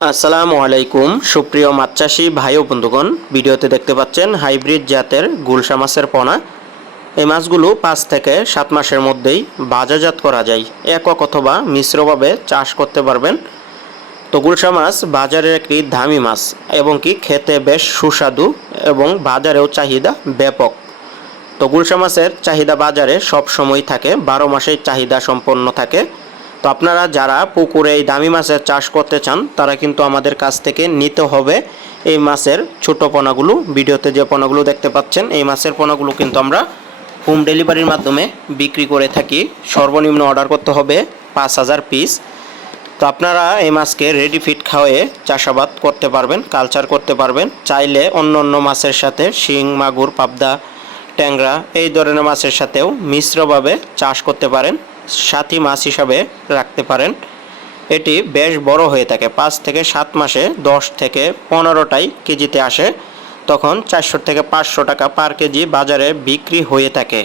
আসসালামু আলাইকুম সুপ্রিয় মাছ চাষি ভাই ও বন্ধুগণ, ভিডিওতে দেখতে পাচ্ছেন হাইব্রিড জাতের গুলশা মাছের পোনা। এই মাছগুলো 5 থেকে 7 মাসের মধ্যেই বাজারজাত করা যায়। একক অথবা মিশ্রভাবে চাষ করতে পারবেন। তো গুলশা মাছ বাজারের একটি দামি মাছ এবং কি খেতে বেশ সুস্বাদু এবং বাজারেও চাহিদা ব্যাপক। তো গুলশা মাছের চাহিদা বাজারে সব সময় থাকে, 12 মাসেই চাহিদা সম্পন্ন থাকে। তো আপনারা যারা পুকুরে এই দামি মাছের চাষ করতে চান তারা কিন্তু আমাদের কাছ থেকে নিতে হবে এই মাছের ছোট পোনাগুলো। ভিডিওতে যে পোনাগুলো দেখতে পাচ্ছেন এই মাছের পোনাগুলো কিন্তু আমরা হোম ডেলিভারির মাধ্যমে বিক্রি করে থাকি। সর্বনিম্ন অর্ডার করতে হবে 5000 পিস। তো আপনারা এই মাছকে রেডি ফিট খাওয়ায়ে চাষাবাদ করতে পারবেন, কালচার করতে পারবেন। চাইলে অন্য অন্য মাছের সাথে শিং, মাগুর, পাবদা, ট্যাংরা এই ধরনের মাছের সাথেও মিশ্রভাবে চাষ করতে পারেন, সাথী মাছ হিসাবে রাখতে পারেন। এটি বেশ বড় হয়ে থাকে, 5 থেকে 7 মাসে 10 থেকে 15টাই কেজিতে আসে। তখন 400 থেকে 500 টাকা পার কেজি বাজারে বিক্রি হয়ে থাকে।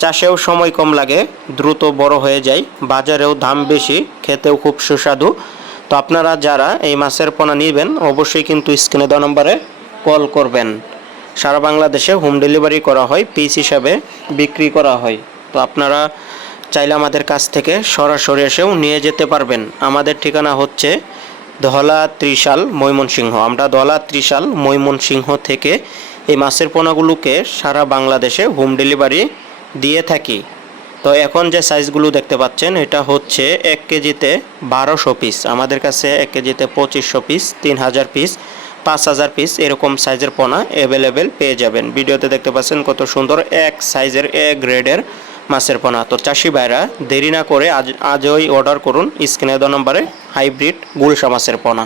চাষেও সময় কম লাগে, দ্রুত বড় হয়ে যায়, বাজারেও দাম বেশি, খেতেও খুব সুস্বাদু। তো আপনারা যারা এই মাছের পোনা নেবেন অবশ্যই কিন্তু স্ক্রিনে দেওয়া নম্বরে কল করবেন। সারা বাংলাদেশে হোম ডেলিভারি করা হয়, পিস হিসাবে বিক্রি করা হয়। তো আপনারা চাইলে আমাদের কাছ থেকে সরাসরি এসেও নিয়ে যেতে পারবেন। আমাদের ঠিকানা হচ্ছে ধলা ত্রিশাল, ময়মনসিংহ। আমরা ধলা ত্রিশাল, ময়মনসিংহ থেকে এই মাছের পোনাগুলোকে সারা বাংলাদেশে হোম ডেলিভারি দিয়ে থাকি। তো এখন যে সাইজগুলো দেখতে পাচ্ছেন এটা হচ্ছে 1 কেজিতে 1200 পিস। আমাদের কাছে 1 কেজিতে 2500 পিস, 3000 পিস, 5000 পিস এরকম সাইজের পোনা অ্যাভেলেবেল পেয়ে যাবেন। ভিডিওতে দেখতে পাচ্ছেন কত সুন্দর এক সাইজের এ গ্রেডের মাছের পোনা। তো চাষি ভাইরা দেরি না করে আজই অর্ডার করুন স্ক্রিনে দেওয়া নম্বরে হাইব্রিড গুলশা মাছের পোনা।